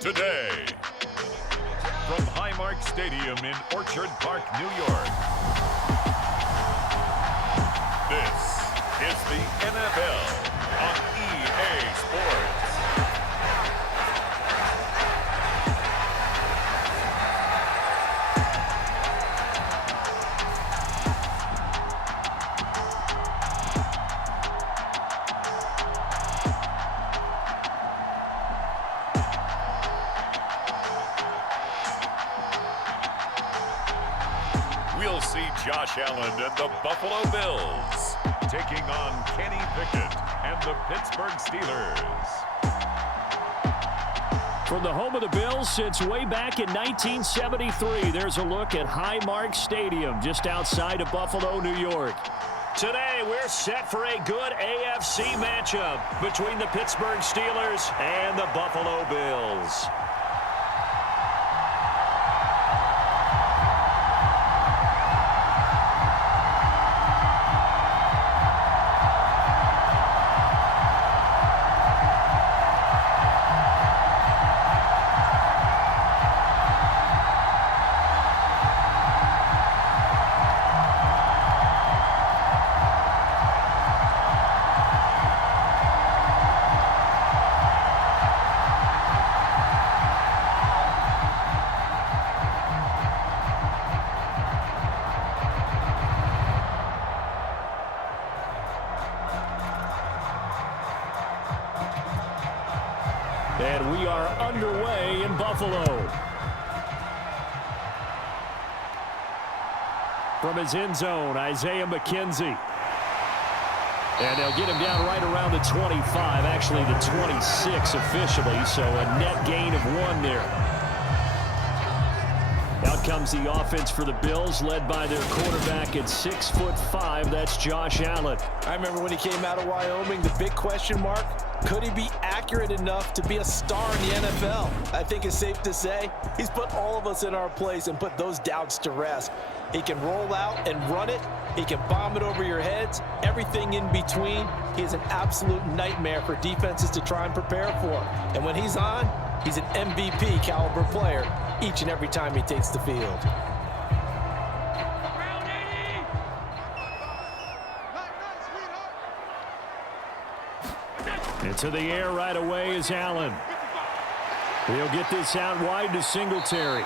today. From Highmark Stadium in Orchard Park, New York, this is the NFL on EA Sports. We'll see Josh Allen and the Buffalo Bills taking on Kenny Pickett and the Pittsburgh Steelers. From the home of the Bills since way back in 1973, there's a look at Highmark Stadium just outside of Buffalo, New York. Today, we're set for a good AFC matchup between the Pittsburgh Steelers and the Buffalo Bills. And we are underway in Buffalo. From his end zone, Isaiah McKenzie. And they'll get him down right around the 25, actually the 26 officially, so a net gain of 1 there. Out comes the offense for the Bills, led by their quarterback at 6'5", that's Josh Allen. I remember when he came out of Wyoming, the big question mark, could he be accurate enough to be a star in the NFL? I think it's safe to say he's put all of us in our place and put those doubts to rest. He can roll out and run it. He can bomb it over your heads. Everything in between. He is an absolute nightmare for defenses to try and prepare for. And when he's on, he's an MVP caliber player each and every time he takes the field. Into the air right away is Allen. He'll get this out wide to Singletary.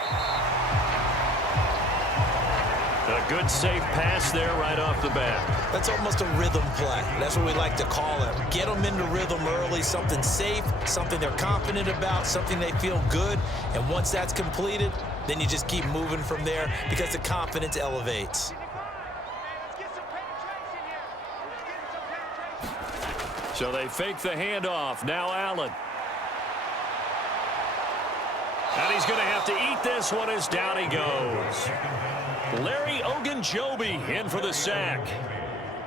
A good safe pass there right off the bat. That's almost a rhythm play. That's what we like to call it. Get them into rhythm early, something safe, something they're confident about, something they feel good. And once that's completed, then you just keep moving from there because the confidence elevates. So they fake the handoff. Now Allen. And he's going to have to eat this one as down he goes. Larry Ogunjobi in for the sack.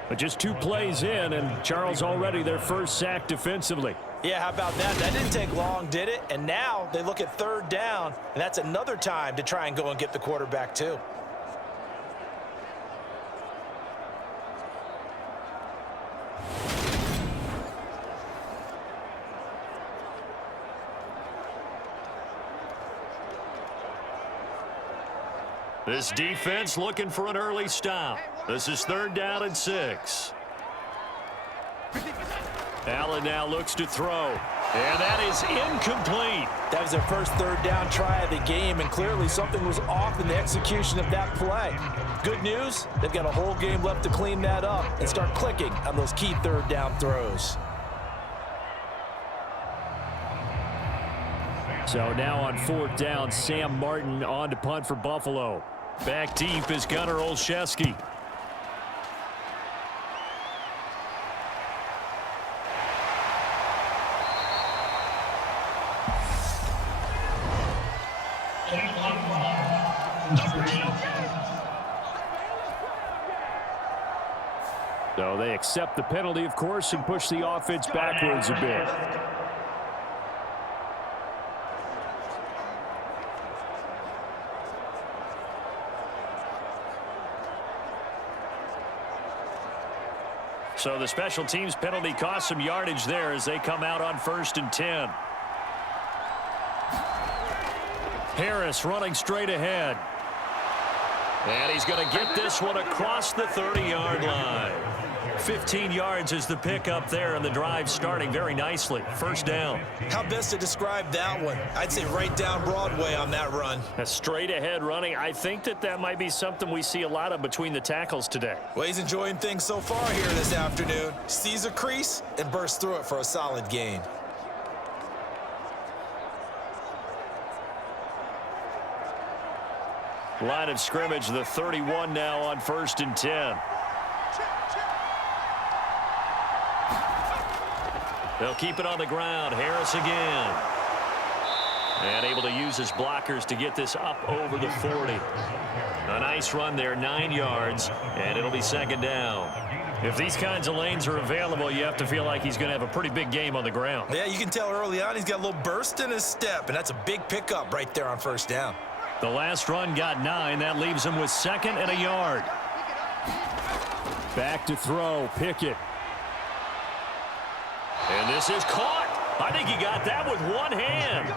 But just 2 plays in, and Charles already their first sack defensively. Yeah, how about that? That didn't take long, did it? And now they look at 3rd down, and that's another time to try and go and get the quarterback too. This defense looking for an early stop. This is 3rd down and 6. Allen now looks to throw. And that is incomplete. That was their first 3rd down try of the game, and clearly something was off in the execution of that play. Good news, they've got a whole game left to clean that up and start clicking on those key 3rd down throws. So now on 4th down, Sam Martin on to punt for Buffalo. Back deep is Gunnar Olszewski. So they accept the penalty, of course, and push the offense backwards a bit. So the special teams penalty cost some yardage there as they come out on 1st and 10. Harris running straight ahead. And he's going to get this one across the 30-yard line. 15 yards is the pickup there, and the drive starting very nicely. First down. How best to describe that one? I'd say right down Broadway on that run. A straight ahead running. I think that might be something we see a lot of between the tackles today. Well, he's enjoying things so far here this afternoon. Sees a crease and bursts through it for a solid gain. Line of scrimmage, the 31 now on 1st and 10. They'll keep it on the ground. Harris again. And able to use his blockers to get this up over the 40. A nice run there, 9 yards, and it'll be second down. If these kinds of lanes are available, you have to feel like he's going to have a pretty big game on the ground. Yeah, you can tell early on he's got a little burst in his step, and that's a big pickup right there on first down. The last run got 9. That leaves him with 2nd and a yard. Back to throw, Pickett. And this is caught. I think he got that with one hand.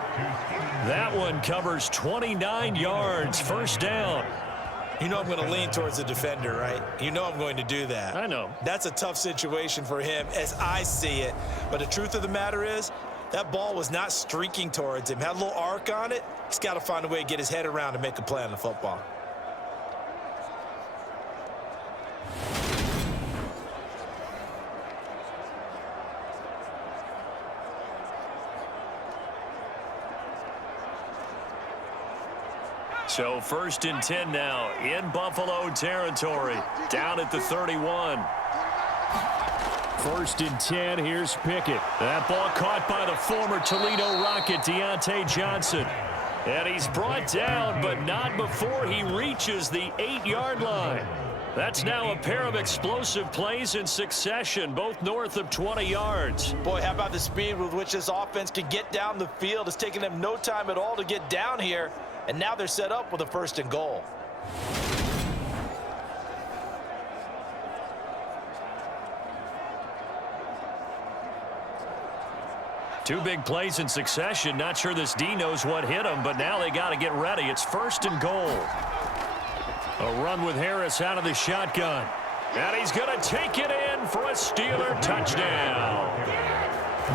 That one covers 29 yards. First down. You know I'm going to lean towards the defender, right? You know I'm going to do that. I know. That's a tough situation for him as I see it. But the truth of the matter is, that ball was not streaking towards him. Had a little arc on it. He's got to find a way to get his head around and make a play on the football. So 1st and 10 now in Buffalo territory. Down at the 31. 1st and 10, here's Pickett. That ball caught by the former Toledo Rocket, Deontay Johnson. And he's brought down, but not before he reaches the 8-yard line. That's now a pair of explosive plays in succession, both north of 20 yards. Boy, how about the speed with which this offense can get down the field? It's taken them no time at all to get down here, and now they're set up with a 1st and goal. Two big plays in succession. Not sure this D knows what hit him, but now they got to get ready. It's 1st and goal. A run with Harris out of the shotgun. And he's going to take it in for a Steeler touchdown.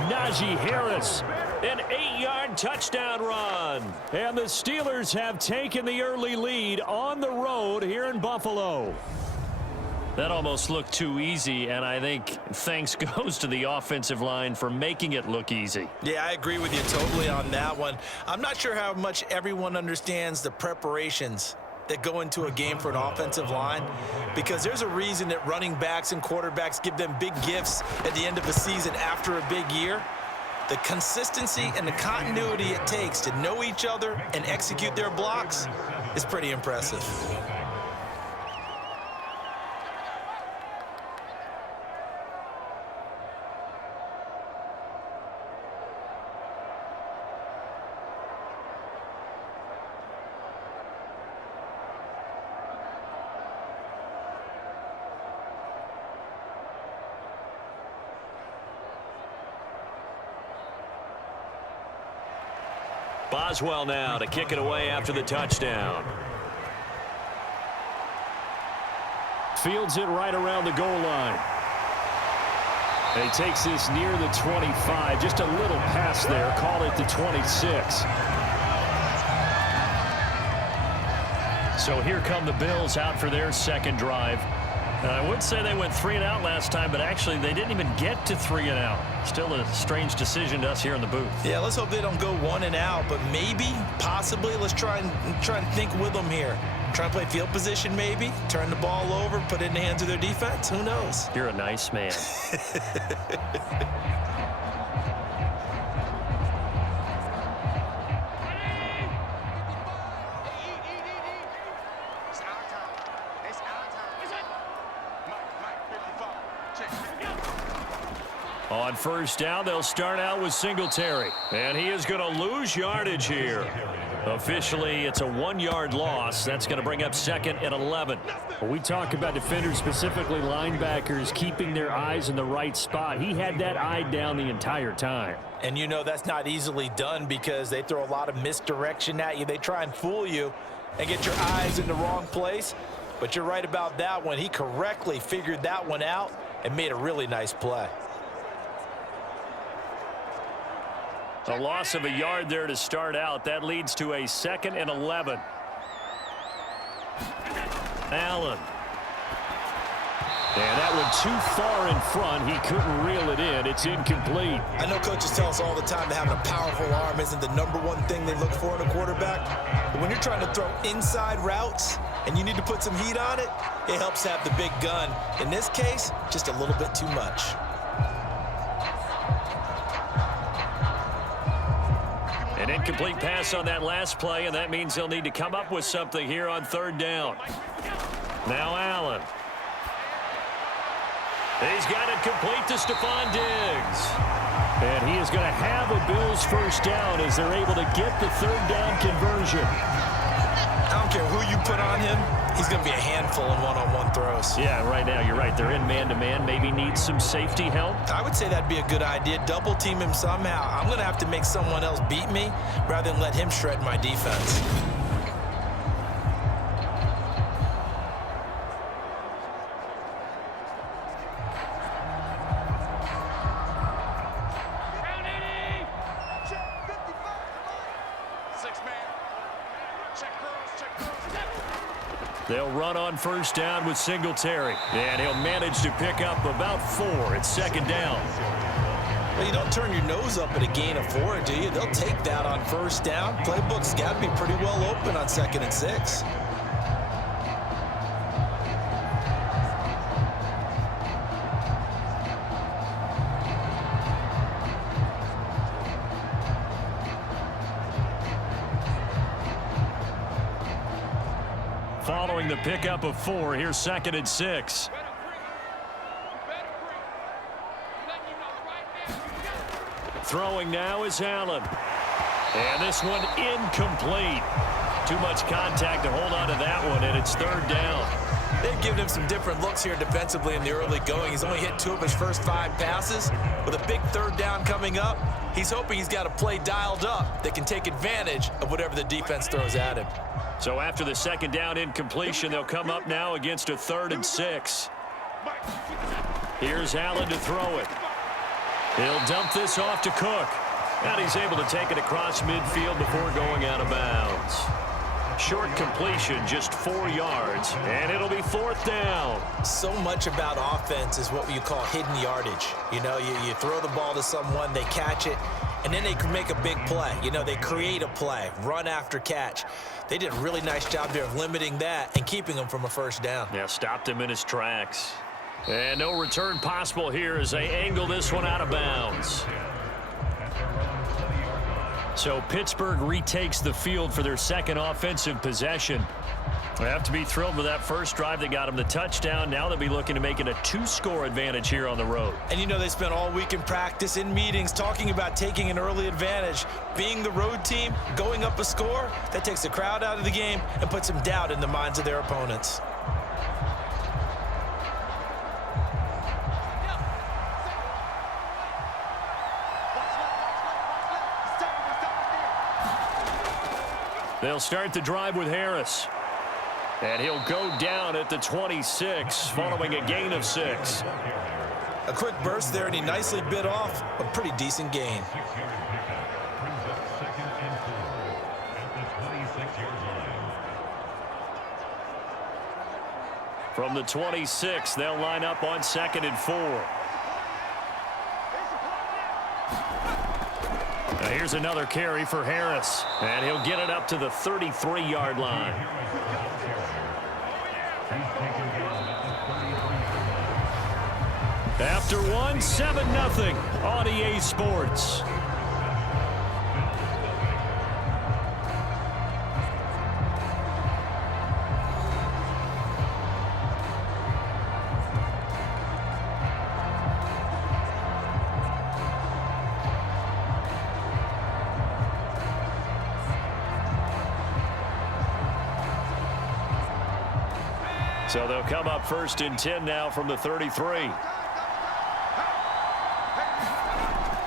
Najee Harris, an 8-yard touchdown run. And the Steelers have taken the early lead on the road here in Buffalo. That almost looked too easy, and I think thanks goes to the offensive line for making it look easy. Yeah, I agree with you totally on that one. I'm not sure how much everyone understands the preparations that go into a game for an offensive line, because there's a reason that running backs and quarterbacks give them big gifts at the end of a season after a big year. The consistency and the continuity it takes to know each other and execute their blocks is pretty impressive. Boswell now to kick it away after the touchdown. Fields it right around the goal line. And he takes this near the 25. Just a little pass there. Call it the 26. So here come the Bills out for their second drive. And I would say they went 3 and out last time, but actually they didn't even get to 3 and out. Still a strange decision to us here in the booth. Yeah, let's hope they don't go 1 and out, but maybe, possibly, let's try and think with them here. Try and play field position maybe, turn the ball over, put it in the hands of their defense. Who knows? You're a nice man. On first down, they'll start out with Singletary. And he is going to lose yardage here. Officially, it's a 1-yard loss. That's going to bring up 2nd and 11. When we talk about defenders, specifically linebackers, keeping their eyes in the right spot. He had that eye down the entire time. And you know that's not easily done because they throw a lot of misdirection at you. They try and fool you and get your eyes in the wrong place. But you're right about that one. He correctly figured that one out and made a really nice play. A loss of a yard there to start out. That leads to a 2nd and 11. Allen. And that one too far in front. He couldn't reel it in. It's incomplete. I know coaches tell us all the time that having a powerful arm isn't the #1 thing they look for in a quarterback. But when you're trying to throw inside routes and you need to put some heat on it, it helps to have the big gun. In this case, just a little bit too much. An incomplete pass on that last play, and that means they'll need to come up with something here on 3rd down. Now Allen. He's got it complete to Stephon Diggs. And he is going to have a Bills 1st down as they're able to get the 3rd down conversion. I don't care who you put on him, he's going to be a handful in one-on-one throws. Yeah, right now you're right. They're in man-to-man. Maybe needs some safety help. I would say that'd be a good idea. Double team him somehow. I'm going to have to make someone else beat me rather than let him shred my defense. They'll run on 1st down with Singletary. And he'll manage to pick up about 4. It's 2nd down. Well, you don't turn your nose up at a gain of 4, do you? They'll take that on 1st down. Playbook's got to be pretty well open on 2nd and 6. Following the pickup of 4, here's 2nd and 6. Throwing now is Allen. And this one incomplete. Too much contact to hold on to that one, and it's 3rd down. They've given him some different looks here defensively in the early going. He's only hit 2 of his first 5 passes. With a big 3rd down coming up, he's hoping he's got a play dialed up that can take advantage of whatever the defense throws at him. So after the 2nd down incompletion, they'll come up now against a 3rd and 6. Here's Allen to throw it. He'll dump this off to Cook. And he's able to take it across midfield before going out of bounds. Short completion, just 4 yards, and it'll be 4th down. So much about offense is what you call hidden yardage. You know, you throw the ball to someone, they catch it, and then they can make a big play. You know, they create a play, run after catch. They did a really nice job there of limiting that and keeping him from a 1st down. Yeah, stopped him in his tracks. And no return possible here as they angle this one out of bounds. So Pittsburgh retakes the field for their 2nd offensive possession. They have to be thrilled with that first drive that got them the touchdown. Now they'll be looking to make it a 2-score advantage here on the road. And you know they spent all week in practice, in meetings, talking about taking an early advantage. Being the road team, going up a score, that takes the crowd out of the game and puts some doubt in the minds of their opponents. They'll start the drive with Harris. And he'll go down at the 26 following a gain of 6. A quick burst there, and he nicely bit off a pretty decent gain. From the 26, they'll line up on 2nd and 4. Now here's another carry for Harris, and he'll get it up to the 33-yard line. After one, 7-0 on EA Sports. So they'll come up 1st and 10 now from the 33.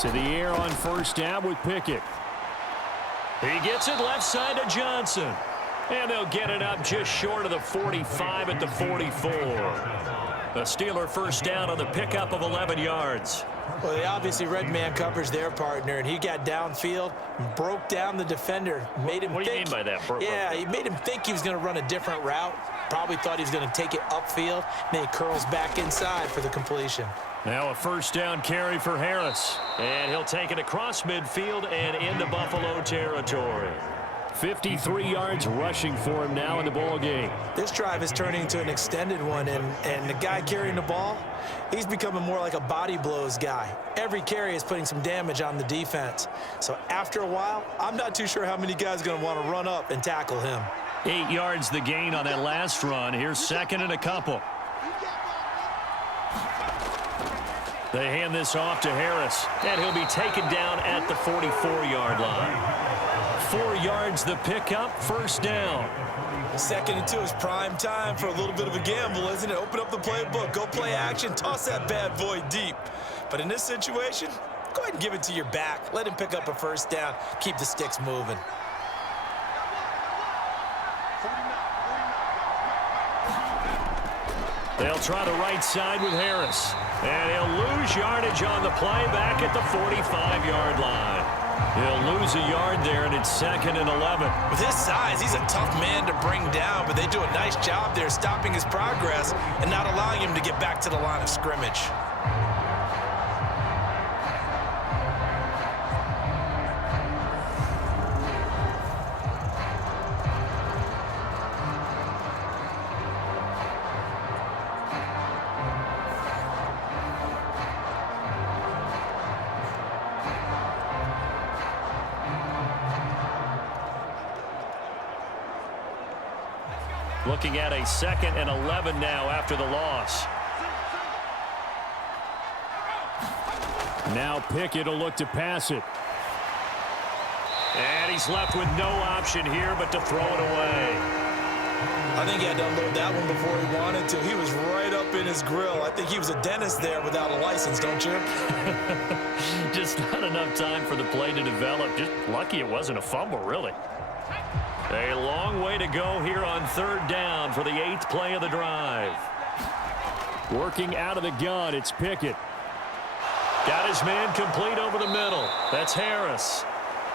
To the air on 1st down with Pickett. He gets it left side to Johnson. And they'll get it up just short of the 45 at the 44. The Steeler 1st down on the pickup of 11 yards. Well, they obviously read man coverage their partner, and he got downfield, broke down the defender, made him What do you mean by that? Yeah, he made him think he was going to run a different route. Probably thought he was going to take it upfield. Then he curls back inside for the completion. Now a 1st down carry for Harris. And he'll take it across midfield and into Buffalo territory. 53 yards rushing for him now in the ball game. This drive is turning into an extended one, and the guy carrying the ball, he's becoming more like a body blows guy. Every carry is putting some damage on the defense. So after a while, I'm not too sure how many guys are going to want to run up and tackle him. 8 yards the gain on that last run. Here's 2nd and a couple. They hand this off to Harris, and he'll be taken down at the 44-yard line. 4 yards the pickup, 1st down. 2nd and 2 is prime time for a little bit of a gamble, isn't it? Open up the playbook, go play action, toss that bad boy deep. But in this situation, go ahead and give it to your back. Let him pick up a 1st down, keep the sticks moving. They'll try the right side with Harris. And he'll lose yardage on the play back at the 45-yard line. He'll lose a yard there, and it's 2nd and 11. With his size, he's a tough man to bring down, but they do a nice job there stopping his progress and not allowing him to get back to the line of scrimmage. Looking at a 2nd and 11 now after the loss. Now Pickett will look to pass it. And he's left with no option here but to throw it away. I think he had to unload that one before he wanted to. He was right up in his grill. I think he was a dentist there without a license, don't you? Just not enough time for the play to develop. Just lucky it wasn't a fumble, really. A long way to go here on 3rd down for the 8th play of the drive. Working out of the gun, it's Pickett. Got his man complete over the middle. That's Harris.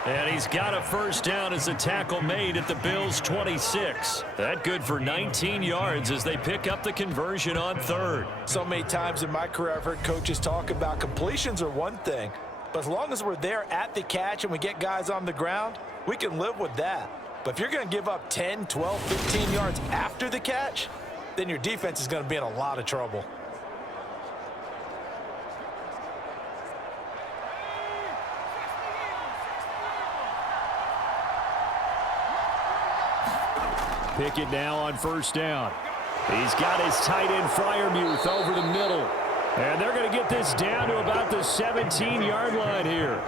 And he's got a 1st down as the tackle made at the Bills' 26. That good for 19 yards as they pick up the conversion on 3rd. So many times in my career I've heard coaches talk about completions are one thing, but as long as we're there at the catch and we get guys on the ground, we can live with that. But if you're going to give up 10, 12, 15 yards after the catch, then your defense is going to be in a lot of trouble. Pickett now on 1st down. He's got his tight end Freiermuth over the middle. And they're going to get this down to about the 17-yard line here.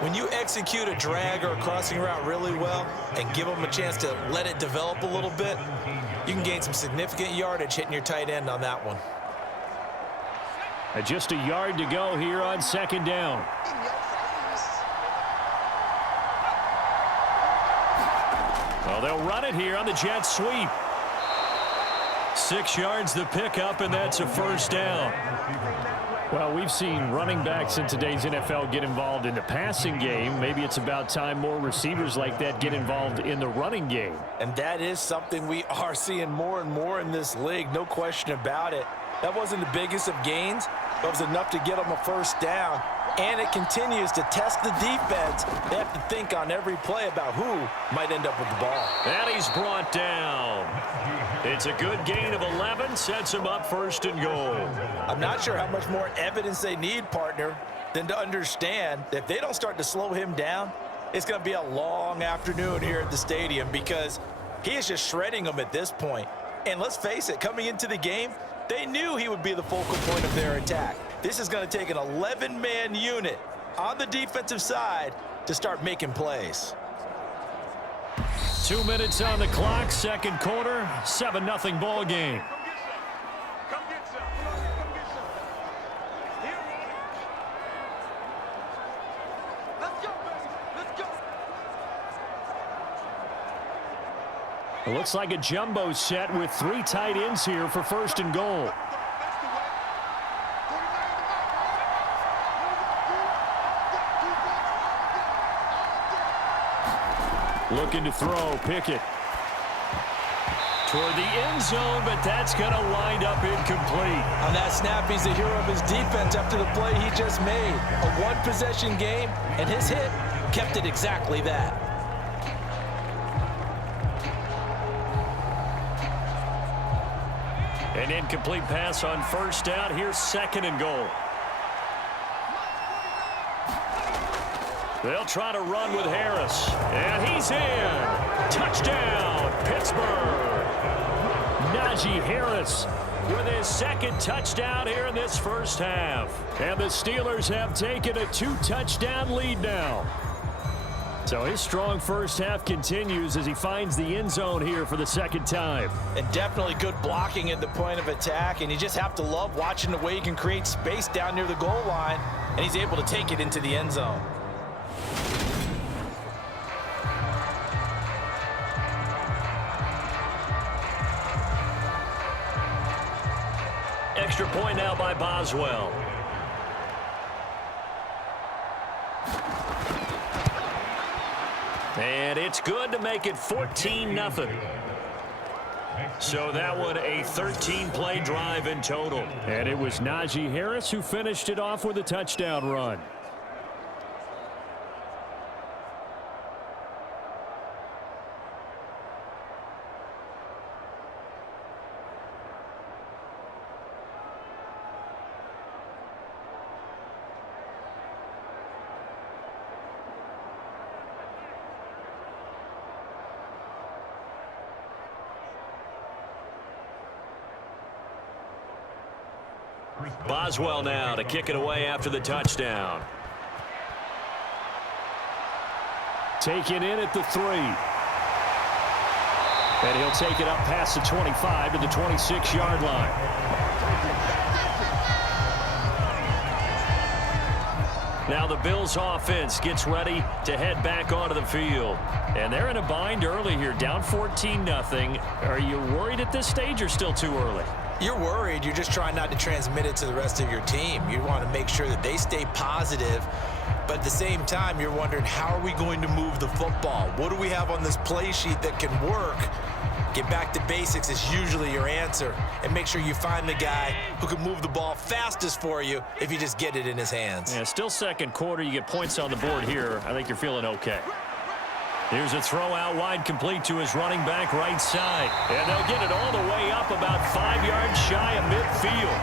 When you execute a drag or a crossing route really well and give them a chance to let it develop a little bit, you can gain some significant yardage hitting your tight end on that one. Just a yard to go here on 2nd down. Well, they'll run it here on the jet sweep. 6 yards the pickup, and that's a 1st down. Well, we've seen running backs in today's NFL get involved in the passing game. Maybe it's about time more receivers like that get involved in the running game. And that is something we are seeing more and more in this league, no question about it. That wasn't the biggest of gains, but it was enough to get them a 1st down. And it continues to test the defense. They have to think on every play about who might end up with the ball. And he's brought down. It's a good gain of 11, sets him up 1st and goal. I'm not sure how much more evidence they need, partner, than to understand that if they don't start to slow him down, it's going to be a long afternoon here at the stadium because he is just shredding them at this point. And let's face it, coming into the game, they knew he would be the focal point of their attack. This is going to take an 11-man unit on the defensive side to start making plays. 2 minutes on the clock, second quarter, 7-0 ball game. It looks like a jumbo set with 3 tight ends here for first and goal. Looking to throw, Pickett. Toward the end zone, but that's going to wind up incomplete. On that snap, he's the hero of his defense after the play he just made. A one-possession game, and his hit kept it exactly that. An incomplete pass on first down. Here's second and goal. They'll try to run with Harris. And he's in. Touchdown, Pittsburgh. Najee Harris with his second touchdown here in this first half. And the Steelers have taken a 2-touchdown lead now. So his strong first half continues as he finds the end zone here for the second time. And definitely good blocking at the point of attack, and you just have to love watching the way he can create space down near the goal line, and he's able to take it into the end zone. Extra point now by Boswell. And it's good to make it 14-0. So that one a 13-play drive in total. And it was Najee Harris who finished it off with a touchdown run. Boswell now to kick it away after the touchdown. Taken in at the 3. And he'll take it up past the 25 to the 26-yard line. Now the Bills offense gets ready to head back onto the field. And they're in a bind early here, down 14-0. Are you worried at this stage or still too early? You're worried. You're just trying not to transmit it to the rest of your team. You want to make sure that they stay positive, but at the same time, you're wondering, how are we going to move the football? What do we have on this play sheet that can work? Get back to basics is usually your answer, and make sure you find the guy who can move the ball fastest for you if you just get it in his hands. Yeah, still second quarter. You get points on the board here. I think you're feeling okay. Here's a throw out wide, complete to his running back right side. And they'll get it all the way up about 5 yards shy of midfield.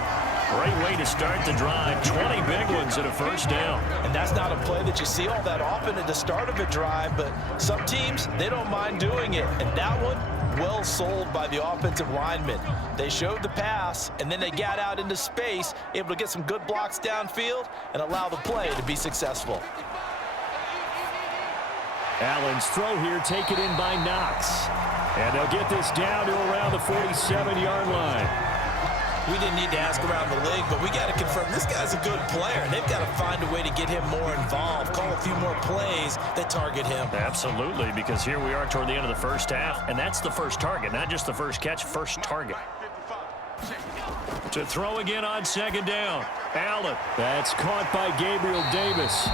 Great way to start the drive. 20 big ones and a first down. And that's not a play that you see all that often at the start of a drive, but some teams, they don't mind doing it. And that one, well sold by the offensive lineman. They showed the pass, and then they got out into space, able to get some good blocks downfield and allow the play to be successful. Allen's throw here taken in by Knox. And they'll get this down to around the 47-yard line. We didn't need to ask around the league, but we got to confirm this guy's a good player. They've got to find a way to get him more involved, call a few more plays that target him. Absolutely, because here we are toward the end of the first half, and that's the first target, not just the first catch, first target. To throw again on second down. Allen. That's caught by Gabriel Davis.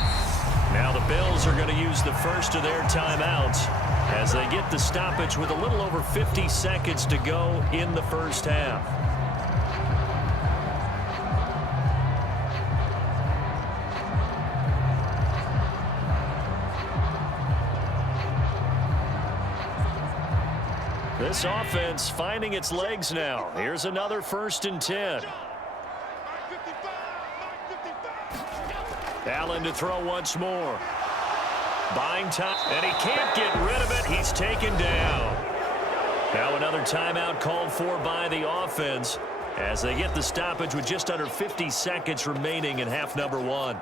Now the Bills are going to use the first of their timeouts as they get the stoppage with a little over 50 seconds to go in the first half. This offense finding its legs now. Here's another 1st and 10. Allen to throw once more. Buying time, and he can't get rid of it. He's taken down. Now another timeout called for by the offense as they get the stoppage with just under 50 seconds remaining in half number 1.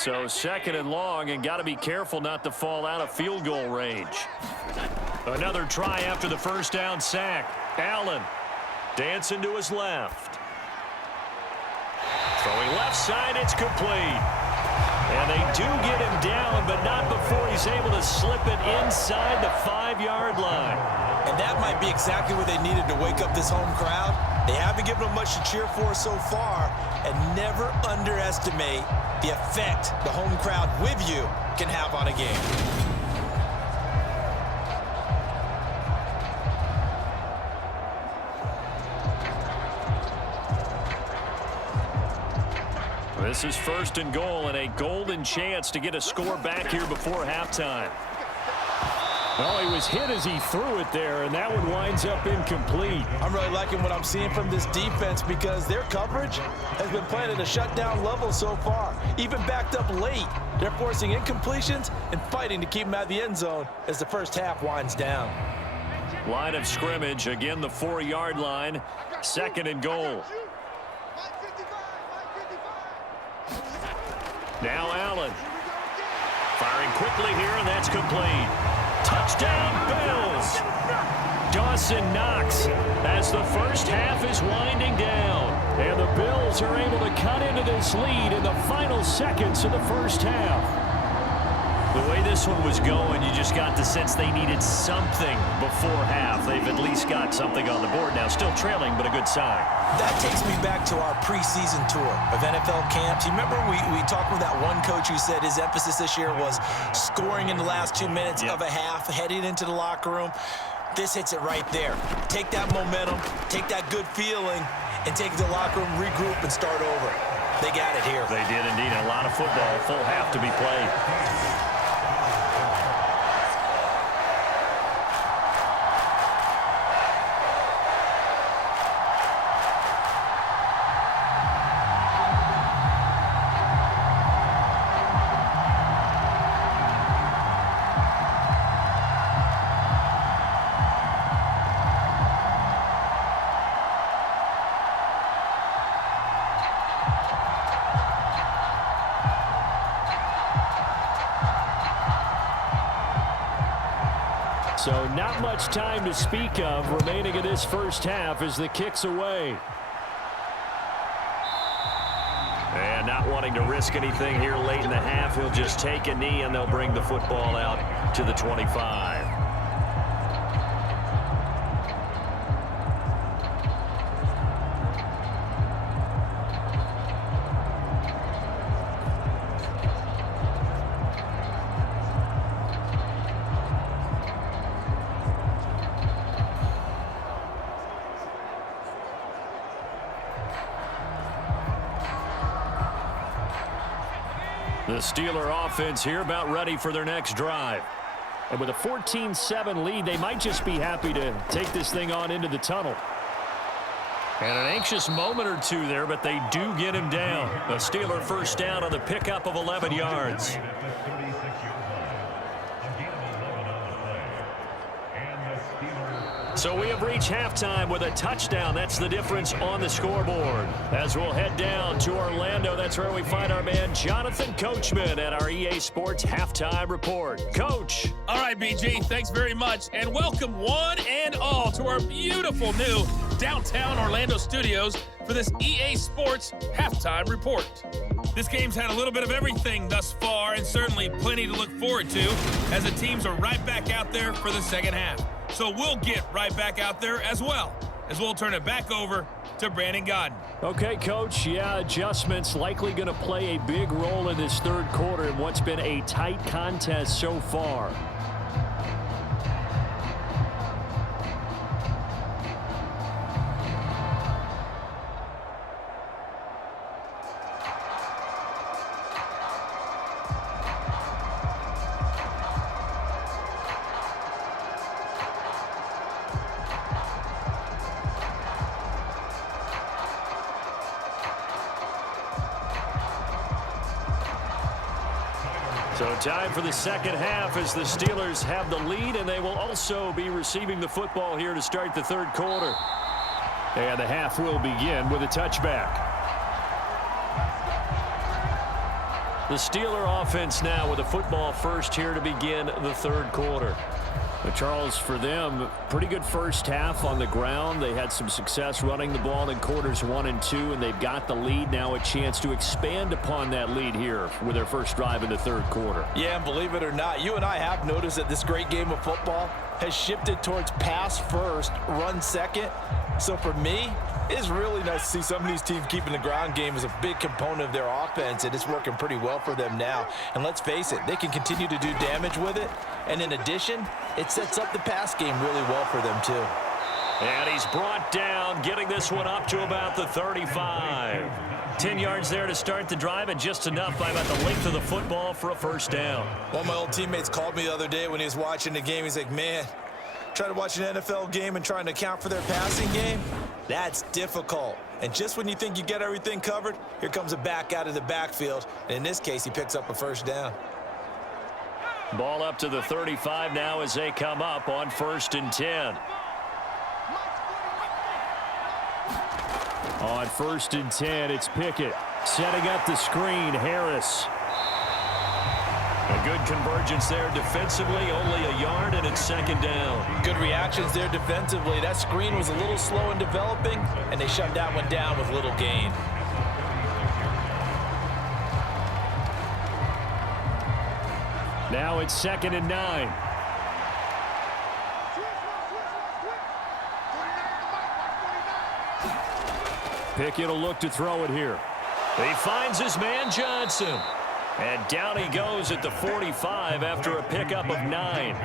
So second and long, and got to be careful not to fall out of field goal range. Another try after the first down sack. Allen dancing to his left. Throwing left side, it's complete. And they do get him down, but not before he's able to slip it inside the 5-yard line. And that might be exactly what they needed to wake up this home crowd. They haven't given them much to cheer for so far, and never underestimate the effect the home crowd with you can have on a game. This is first and goal and a golden chance to get a score back here before halftime. Well, he was hit as he threw it there, and that one winds up incomplete. I'm really liking what I'm seeing from this defense because their coverage has been playing at a shutdown level so far. Even backed up late, they're forcing incompletions and fighting to keep them out of the end zone as the first half winds down. Line of scrimmage, again the 4-yard line, second and goal. Now Allen. Firing quickly here, and that's complete. Touchdown, Bills! Dawson Knox as the first half is winding down. And the Bills are able to cut into this lead in the final seconds of the first half. The way this one was going, you just got the sense they needed something before half. They've at least got something on the board now. Still trailing, but a good sign. That takes me back to our preseason tour of NFL camps. You remember we talked with that one coach who said his emphasis this year was scoring in the last 2 minutes of a half, heading into the locker room. This hits it right there. Take that momentum, take that good feeling, and take the locker room, regroup, and start over. They got it here. They did indeed. A lot of football, full half to be played. So not much time to speak of remaining in this first half as the kick's away. And not wanting to risk anything here late in the half, he'll just take a knee and they'll bring the football out to the 25. The Steeler offense here about ready for their next drive. And with a 14-7 lead, they might just be happy to take this thing on into the tunnel. And an anxious moment or two there, but they do get him down. A Steeler first down on the pickup of 11 yards. So we have reached halftime with a touchdown. That's the difference on the scoreboard. As we'll head down to Orlando, that's where we find our man Jonathan Coachman at our EA Sports Halftime Report. Coach. All right, BG, thanks very much. And welcome one and all to our beautiful new downtown Orlando studios for this EA Sports Halftime Report. This game's had a little bit of everything thus far and certainly plenty to look forward to as the teams are right back out there for the second half. So we'll get right back out there as well, as we'll turn it back over to Brandon Godden. Okay, Coach. Yeah, adjustments likely going to play a big role in this third quarter in what's been a tight contest so far. So time for the second half as the Steelers have the lead, and they will also be receiving the football here to start the third quarter. And the half will begin with a touchback. The Steeler offense now with a football first here to begin the third quarter. But Charles, for them, pretty good first half on the ground. They had some success running the ball in quarters 1 and 2, and they've got the lead now, a chance to expand upon that lead here with their first drive in the third quarter. Yeah, and believe it or not, you and I have noticed that this great game of football has shifted towards pass first, run second. So for me, it's really nice to see some of these teams keeping the ground game as a big component of their offense, and it's working pretty well for them now. And let's face it, they can continue to do damage with it. And in addition, it sets up the pass game really well for them too. And he's brought down, getting this one up to about the 35. 10 yards there to start the drive, and just enough by about the length of the football for a first down. One of my old teammates called me the other day when he was watching the game. He's like, man, trying to watch an NFL game and trying to account for their passing game, that's difficult. And just when you think you get everything covered, here comes a back out of the backfield. And in this case, he picks up a first down. Ball up to the 35 now as they come up on 1st and 10. On 1st and 10, it's Pickett. Setting up the screen, Harris. A good convergence there defensively, only a yard, and it's 2nd down. Good reactions there defensively. That screen was a little slow in developing, and they shut that one down with little gain. Now it's 2nd and 9. Pickett will look to throw it here. He finds his man Johnson. And down he goes at the 45 after a pickup of 9.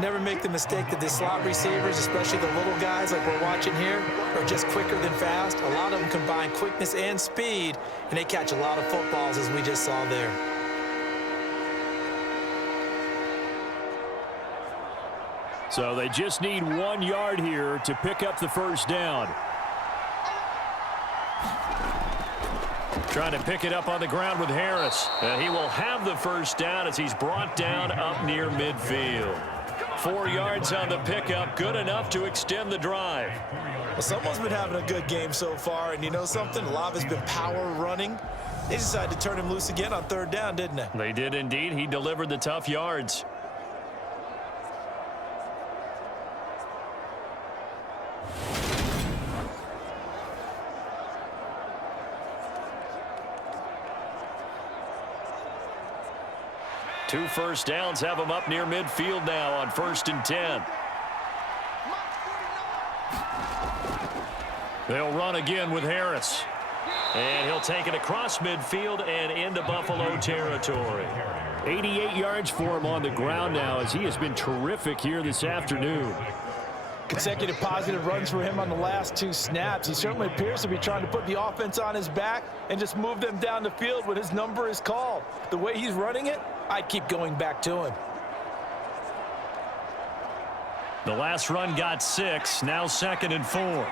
Never make the mistake that the slot receivers, especially the little guys like we're watching here, are just quicker than fast. A lot of them combine quickness and speed, and they catch a lot of footballs, as we just saw there. So they just need 1 yard here to pick up the first down. Trying to pick it up on the ground with Harris. He will have the first down as he's brought down up near midfield. 4 yards on the pickup, good enough to extend the drive. Well, someone's been having a good game so far, and you know something? A lot of it's been power running. They decided to turn him loose again on 3rd down, didn't they? They did indeed. He delivered the tough yards. Two first downs have him up near midfield now on 1st and 10. They'll run again with Harris. And he'll take it across midfield and into Buffalo territory. 88 yards for him on the ground now, as he has been terrific here this afternoon. Consecutive positive runs for him on the last 2 snaps. He certainly appears to be trying to put the offense on his back and just move them down the field when his number is called. The way he's running it, I'd keep going back to him. The last run got 6, now 2nd and 4.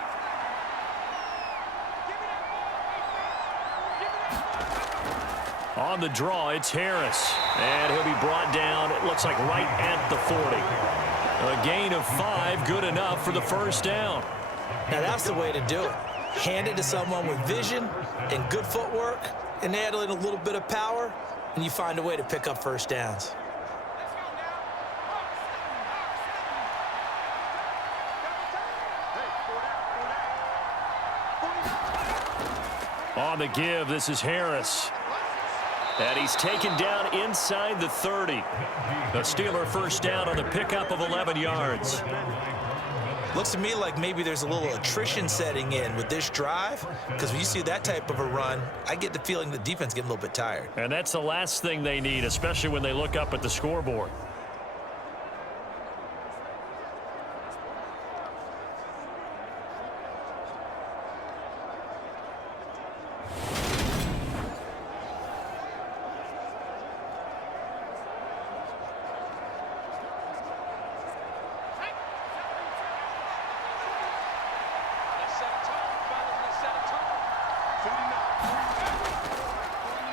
On the draw, it's Harris. And he'll be brought down, it looks like right at the 40. A gain of 5, good enough for the first down. Now that's the way to do it. Hand it to someone with vision and good footwork, and add in a little bit of power, and you find a way to pick up first downs. On the give, this is Harris. And he's taken down inside the 30. A Steeler first down on the pickup of 11 yards. Looks to me like maybe there's a little attrition setting in with this drive, because when you see that type of a run, I get the feeling the defense getting a little bit tired. And that's the last thing they need, especially when they look up at the scoreboard.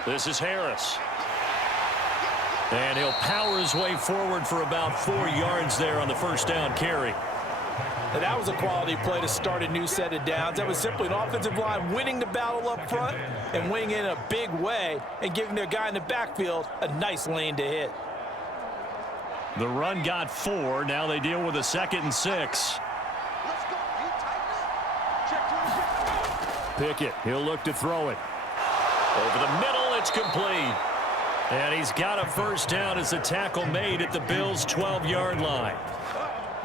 This is Harris. And he'll power his way forward for about 4 yards there on the first down carry. And that was a quality play to start a new set of downs. That was simply an offensive line winning the battle up front and winning in a big way and giving their guy in the backfield a nice lane to hit. The run got 4. Now they deal with a 2nd and 6. Pickett, he'll look to throw it. Over the middle, it's complete. And he's got a first down as the tackle made at the Bills' 12-yard line.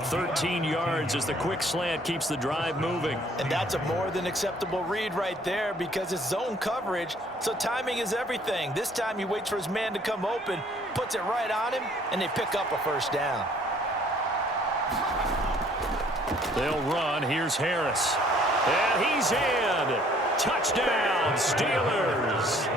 13 yards as the quick slant keeps the drive moving. And that's a more than acceptable read right there because it's zone coverage, so timing is everything. This time he waits for his man to come open, puts it right on him, and they pick up a first down. They'll run. Here's Harris. And he's in. Touchdown, Steelers.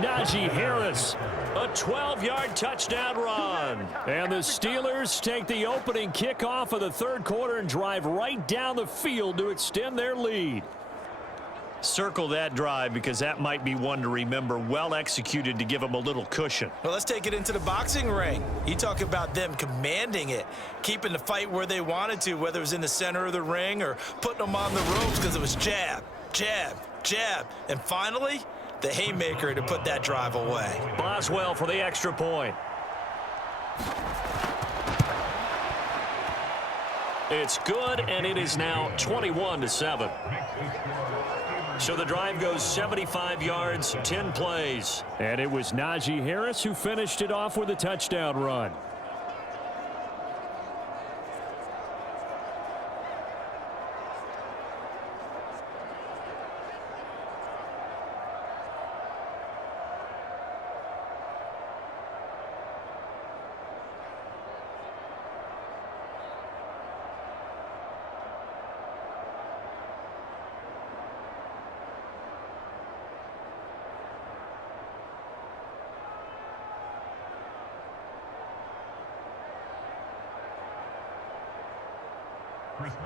Najee Harris, a 12-yard touchdown run. And the Steelers take the opening kickoff of the third quarter and drive right down the field to extend their lead. Circle that drive because that might be one to remember. Well executed to give them a little cushion. Well, let's take it into the boxing ring. You talk about them commanding it, keeping the fight where they wanted to, whether it was in the center of the ring or putting them on the ropes because it was jab, jab, jab. And finally, the haymaker to put that drive away. Boswell for the extra point. It's good, and it is now 21-7. So the drive goes 75 yards, 10 plays. And it was Najee Harris who finished it off with a touchdown run.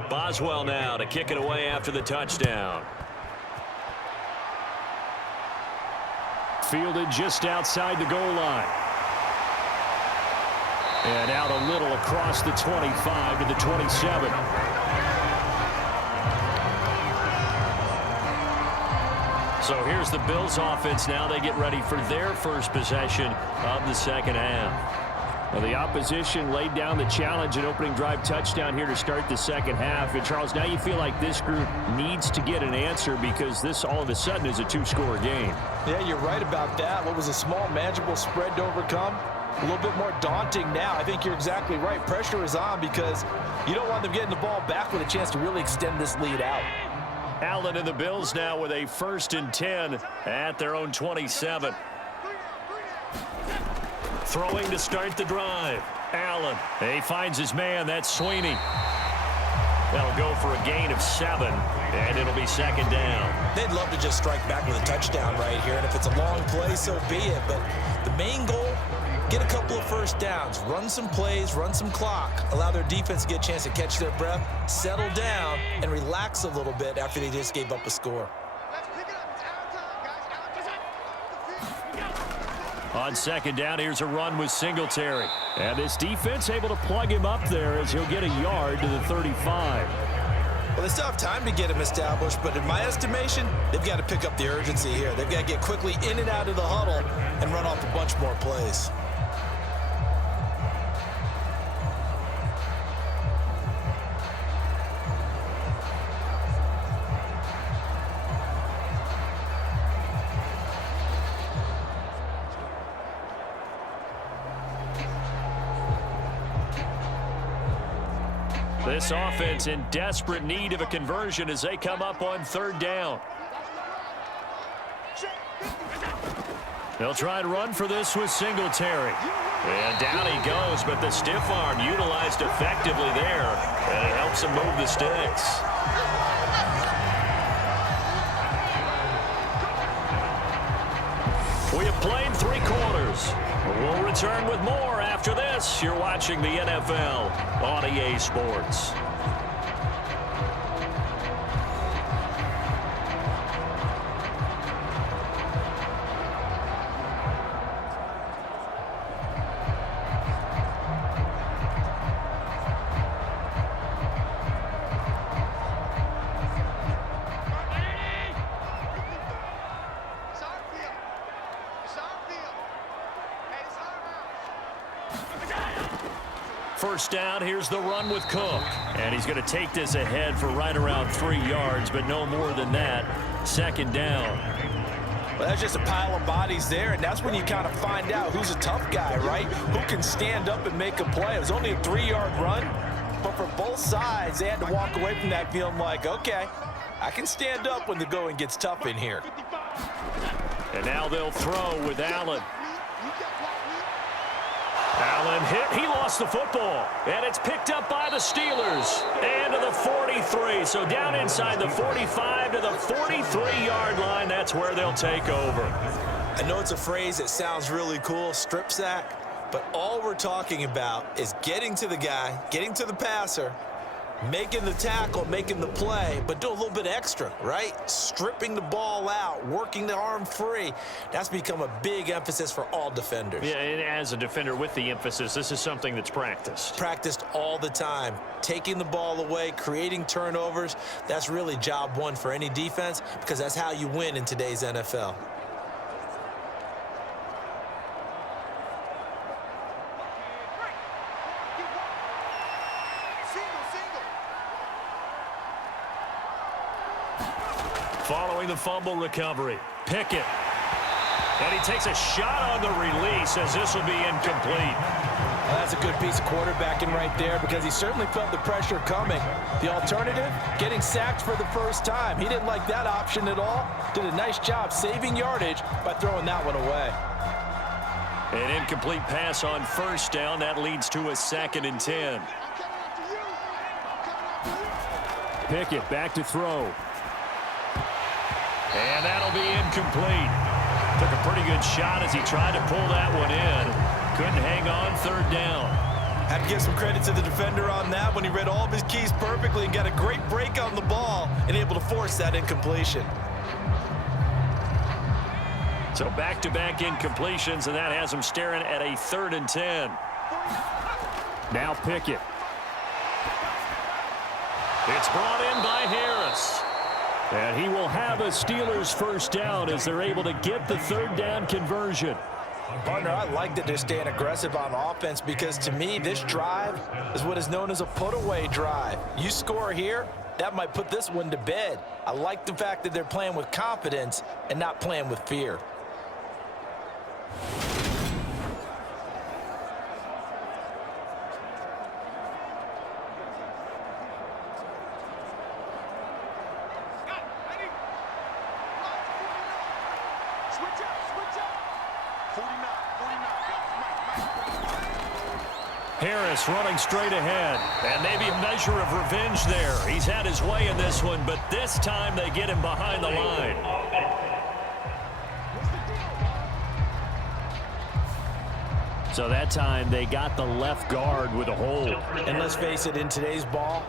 Boswell now to kick it away after the touchdown. Fielded just outside the goal line. And out a little across the 25 to the 27. So here's the Bills offense now. They get ready for their first possession of the second half. Well, the opposition laid down the challenge and opening drive touchdown here to start the second half. And, Charles, now you feel like this group needs to get an answer because this all of a sudden is a two-score game. Yeah, you're right about that. What was a small, manageable spread to overcome, a little bit more daunting now. I think you're exactly right. Pressure is on because you don't want them getting the ball back with a chance to really extend this lead out. Allen and the Bills now with a 1st and 10 at their own 27. Throwing to start the drive. Allen. He finds his man. That's Sweeney. They'll go for a gain of 7, and it'll be second down. They'd love to just strike back with a touchdown right here, and if it's a long play, so be it. But the main goal, get a couple of first downs, run some plays, run some clock, allow their defense to get a chance to catch their breath, settle down, and relax a little bit after they just gave up a score. On second down, here's a run with Singletary. And this defense able to plug him up there as he'll get a yard to the 35. Well, they still have time to get him established, but in my estimation, they've got to pick up the urgency here. They've got to get quickly in and out of the huddle and run off a bunch more plays. This offense in desperate need of a conversion as they come up on third down. They'll try to run for this with Singletary. And down he goes, but the stiff arm utilized effectively there. And it helps him move the sticks. We have played 3 quarters. We'll return with more after this. You're watching the NFL on EA Sports. first down. Here's the run with Cook. And he's going to take this ahead for right around 3 yards, but no more than that. Second down. Well, that's just a pile of bodies there, and that's when you kind of find out who's a tough guy, right? Who can stand up and make a play. It was only a 3-yard run, but for both sides, they had to walk away from that feeling like, okay, I can stand up when the going gets tough in here. And now they'll throw with Allen. Allen hit. He lost the football. And it's picked up by the Steelers. And to the 43. So down inside the 45 to the 43-yard line. That's where they'll take over. I know it's a phrase that sounds really cool, strip sack, but all we're talking about is getting to the guy, getting to the passer, making the tackle, making the play, but do a little bit extra, right? Stripping the ball out, working the arm free. That's become a big emphasis for all defenders. Yeah, and as a defender with the emphasis, this is something that's practiced. Practiced all the time. Taking the ball away, creating turnovers, that's really job one for any defense because that's how you win in today's NFL. Following the fumble recovery, Pickett. And he takes a shot on the release as this will be incomplete. Well, that's a good piece of quarterbacking right there because he certainly felt the pressure coming. The alternative, getting sacked for the first time. He didn't like that option at all. Did a nice job saving yardage by throwing that one away. An incomplete pass on first down. That leads to a 2nd and 10. Pickett back to throw. And that'll be incomplete. Took a pretty good shot as he tried to pull that one in. Couldn't hang on 3rd down. Had to give some credit to the defender on that when he read all of his keys perfectly and got a great break on the ball and able to force that incompletion. So back-to-back incompletions, and that has him staring at a 3rd and 10. Now Pickett. It's brought in by Harris. And he will have a Steelers first down as they're able to get the 3rd down conversion. Partner, I like that they're staying aggressive on offense because to me, this drive is what is known as a put-away drive. You score here, that might put this one to bed. I like the fact that they're playing with confidence and not playing with fear. Harris running straight ahead, and maybe a measure of revenge there. He's had his way in this one, but this time they get him behind the line. So that time they got the left guard with a hold. And let's face it, in today's ball,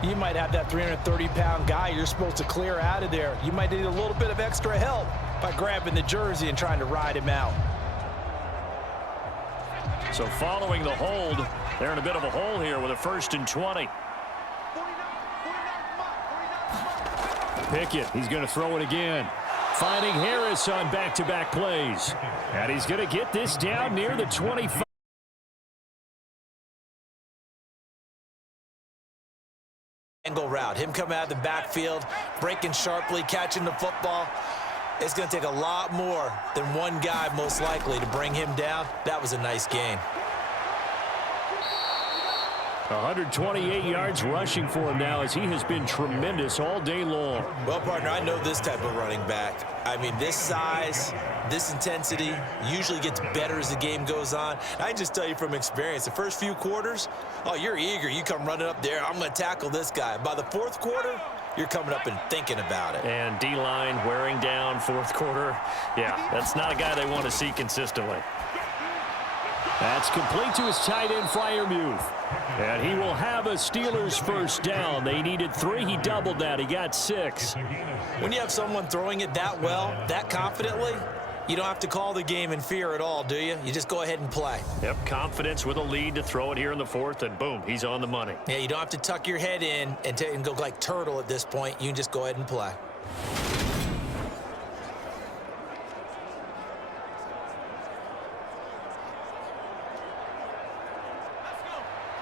you might have that 330-pound guy you're supposed to clear out of there. You might need a little bit of extra help by grabbing the jersey and trying to ride him out. So following the hold, they're in a bit of a hole here with a 1st and 20. Pickett, he's going to throw it again. Finding Harris on back-to-back plays. And he's going to get this down near the 25. Angle route, him coming out of the backfield, breaking sharply, catching the football. It's going to take a lot more than one guy, most likely, to bring him down. That was a nice game. 128 yards rushing for him now as he has been tremendous all day long. Well, partner, I know this type of running back. I mean, this size, this intensity usually gets better as the game goes on. I can just tell you from experience, the first few quarters, oh, you're eager. You come running up there, I'm going to tackle this guy. By the 4th quarter, you're coming up and thinking about it. And D-line wearing down 4th quarter. Yeah, that's not a guy they want to see consistently. That's complete to his tight end, Freiermuth. And he will have a Steelers first down. They needed 3. He doubled that. He got 6. When you have someone throwing it that well, that confidently, you don't have to call the game in fear at all, do you? You just go ahead and play. Yep, confidence with a lead to throw it here in the 4th, and boom, he's on the money. Yeah, you don't have to tuck your head in and go like turtle at this point. You can just go ahead and play.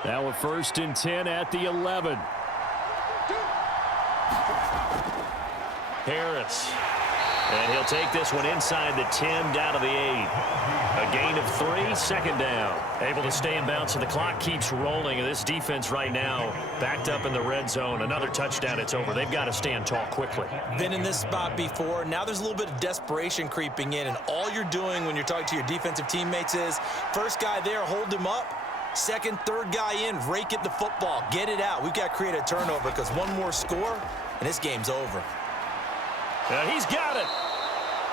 Now a 1st and 10 at the 11. Harris. And he'll take this one inside the 10 down to the 8. A gain of 3, 2nd down. Able to stay in bounds, so the clock keeps rolling. And this defense right now backed up in the red zone. Another touchdown, it's over. They've got to stand tall quickly. Been in this spot before. Now there's a little bit of desperation creeping in. And all you're doing when you're talking to your defensive teammates is, first guy there, hold him up. Second, third guy in, rake it the football. Get it out. We've got to create a turnover because one more score, and this game's over. He's got it.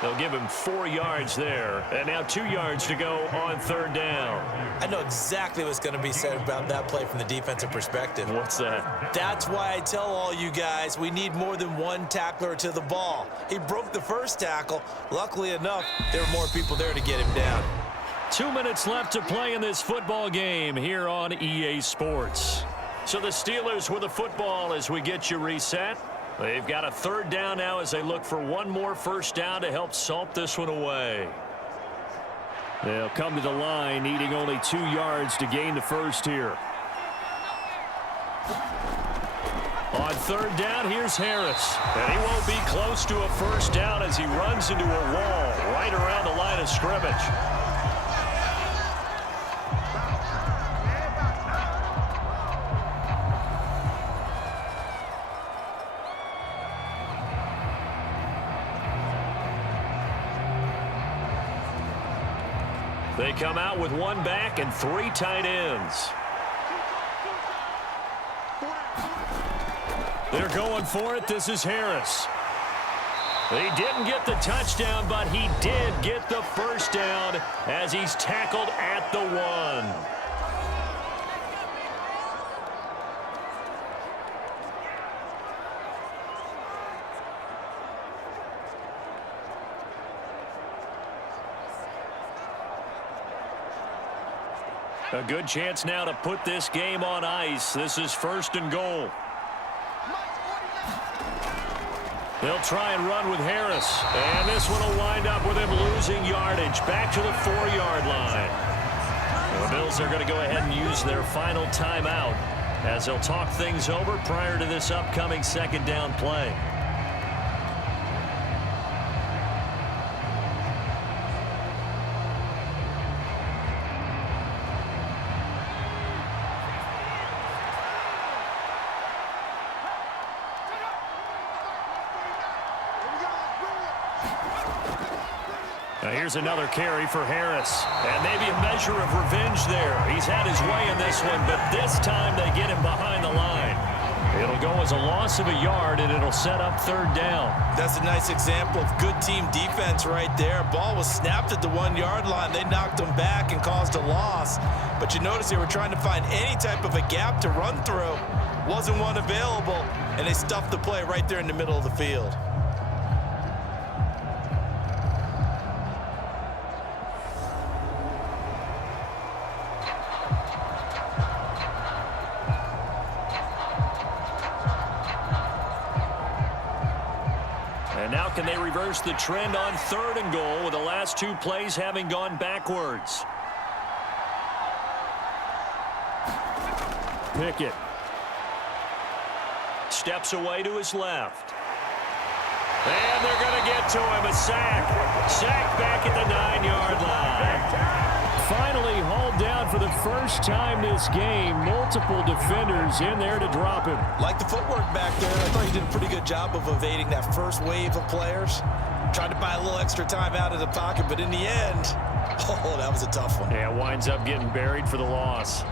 They'll give him 4 yards there. And now 2 yards to go on 3rd down. I know exactly what's going to be said about that play from the defensive perspective. What's that? That's why I tell all you guys we need more than one tackler to the ball. He broke the first tackle. Luckily enough, there were more people there to get him down. 2 minutes left to play in this football game here on EA Sports. So the Steelers with the football as we get you reset. They've got a 3rd down now as they look for one more 1st down to help salt this one away. They'll come to the line needing only 2 yards to gain the 1st here. On 3rd down, here's Harris. And he won't be close to a 1st down as he runs into a wall right around the line of scrimmage. They come out with 1 back and 3 tight ends. They're going for it. This is Harris. He didn't get the touchdown, but he did get the 1st down as he's tackled at the 1. A good chance now to put this game on ice. This is 1st and goal. They'll try and run with Harris. And this one will wind up with him losing yardage. Back to the 4-yard line. The Bills are going to go ahead and use their final timeout as they'll talk things over prior to this upcoming 2nd down play. Now here's another carry for Harris. And maybe a measure of revenge there. He's had his way in this one, but this time they get him behind the line. It'll go as a loss of a yard, and it'll set up 3rd down. That's a nice example of good team defense right there. Ball was snapped at the 1-yard line. They knocked him back and caused a loss. But you notice they were trying to find any type of a gap to run through. Wasn't one available, and they stuffed the play right there in the middle of the field. And now can they reverse the trend on 3rd and goal with the last 2 plays having gone backwards? Pickett steps away to his left. And they're going to get to him. A sack. Sack back at the 9-yard line. Finally hauled down for the first time this game. Multiple defenders in there to drop him. Like the footwork back there, I thought he did a pretty good job of evading that first wave of players. Tried to buy a little extra time out of the pocket, but in the end, oh, that was a tough one. Yeah, winds up getting buried for the loss.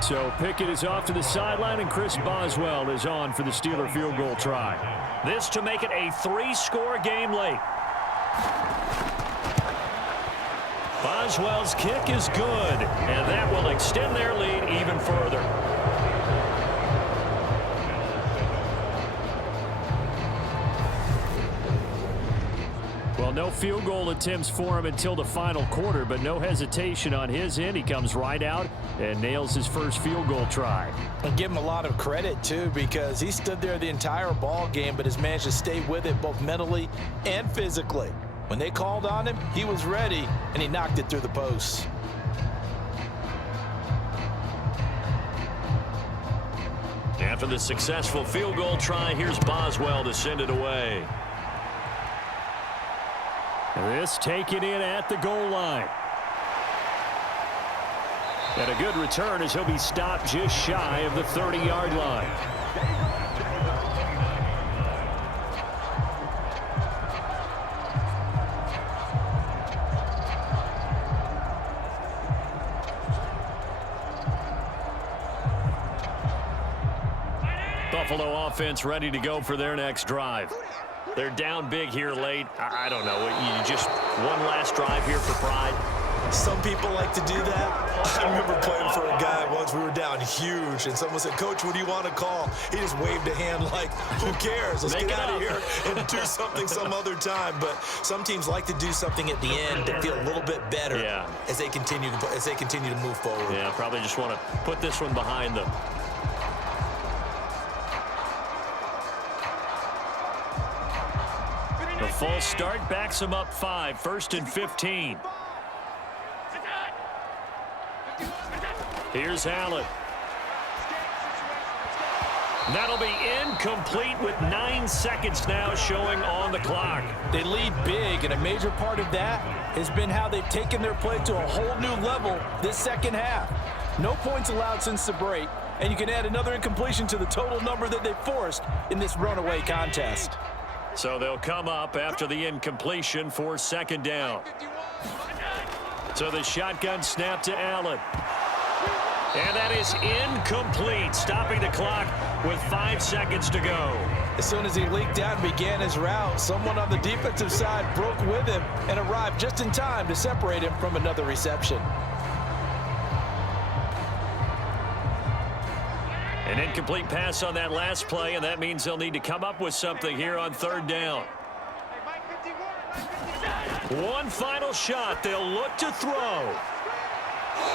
So Pickett is off to the sideline, and Chris Boswell is on for the Steeler field goal try. This to make it a 3-score game late. Boswell's kick is good, and that will extend their lead even further. Well, no field goal attempts for him until the final quarter, but no hesitation on his end. He comes right out and nails his first field goal try. And give him a lot of credit, too, because he stood there the entire ball game, but has managed to stay with it both mentally and physically. When they called on him, he was ready, and he knocked it through the posts. After the successful field goal try, here's Boswell to send it away. This taken in at the goal line. And a good return as he'll be stopped just shy of the 30-yard line. Buffalo offense ready to go for their next drive. They're down big here late. I don't know. You just one last drive here for pride. Some people like to do that. I remember playing for a guy once. We were down huge, and someone said, "Coach, what do you want to call?" He just waved a hand like, "Who cares? Let's get out of here and do something some other time." But some teams like to do something at the end to feel a little bit better as they continue to move forward. Yeah, probably just want to put this one behind them. The false start backs him up 5, 1st and 15. Here's Allen. That'll be incomplete with 9 seconds now showing on the clock. They lead big, and a major part of that has been how they've taken their play to a whole new level this second half. No points allowed since the break, and you can add another incompletion to the total number that they forced in this runaway contest. So they'll come up after the incompletion for 2nd down. So the shotgun snap to Allen. And that is incomplete, stopping the clock with 5 seconds to go. As soon as he leaked out and began his route, someone on the defensive side broke with him and arrived just in time to separate him from another reception. An incomplete pass on that last play, and that means they'll need to come up with something here on 3rd down. One final shot. They'll look to throw.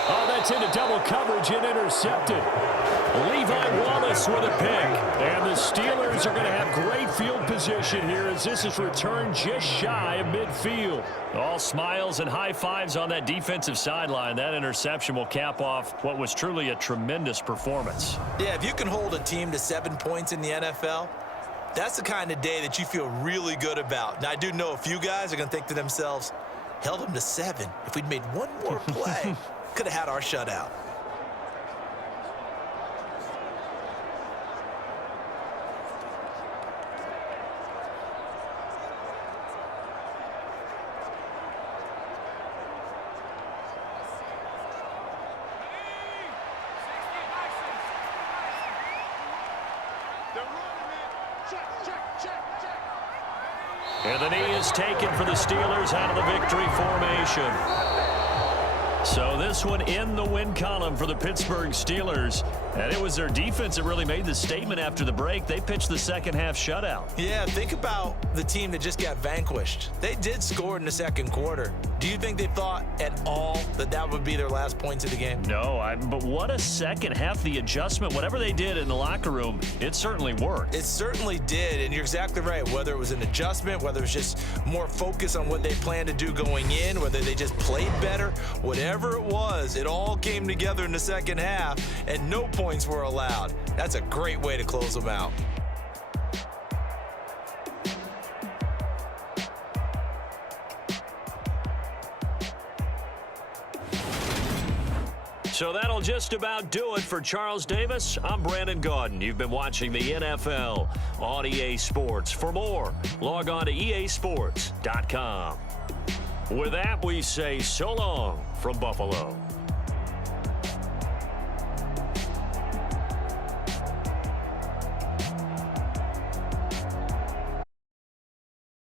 Oh, that's into double coverage and intercepted. Levi Wallace with a pick. And the Steelers are going to have great field position here as this is returned just shy of midfield. All smiles and high fives on that defensive sideline. That interception will cap off what was truly a tremendous performance. Yeah, if you can hold a team to 7 points in the NFL, that's the kind of day that you feel really good about. Now, I do know a few guys are going to think to themselves, held them to 7. If we'd made one more play, could have had our shutout. And the knee is taken for the Steelers out of the victory formation. So this one in the win column for the Pittsburgh Steelers. And it was their defense that really made the statement after the break. They pitched the second half shutout. Yeah, think about the team that just got vanquished. They did score in the second quarter. Do you think they thought at all that that would be their last points of the game? No, but what a second half. The adjustment, whatever they did in the locker room, it certainly worked. It certainly did, and you're exactly right. Whether it was an adjustment, whether it was just more focus on what they planned to do going in, whether they just played better, whatever it was, it all came together in the second half, and no points were allowed. That's a great way to close them out. So that'll just about do it for Charles Davis. I'm Brandon Gaudin. You've been watching the NFL on EA Sports. For more, log on to easports.com. With that, we say so long from Buffalo.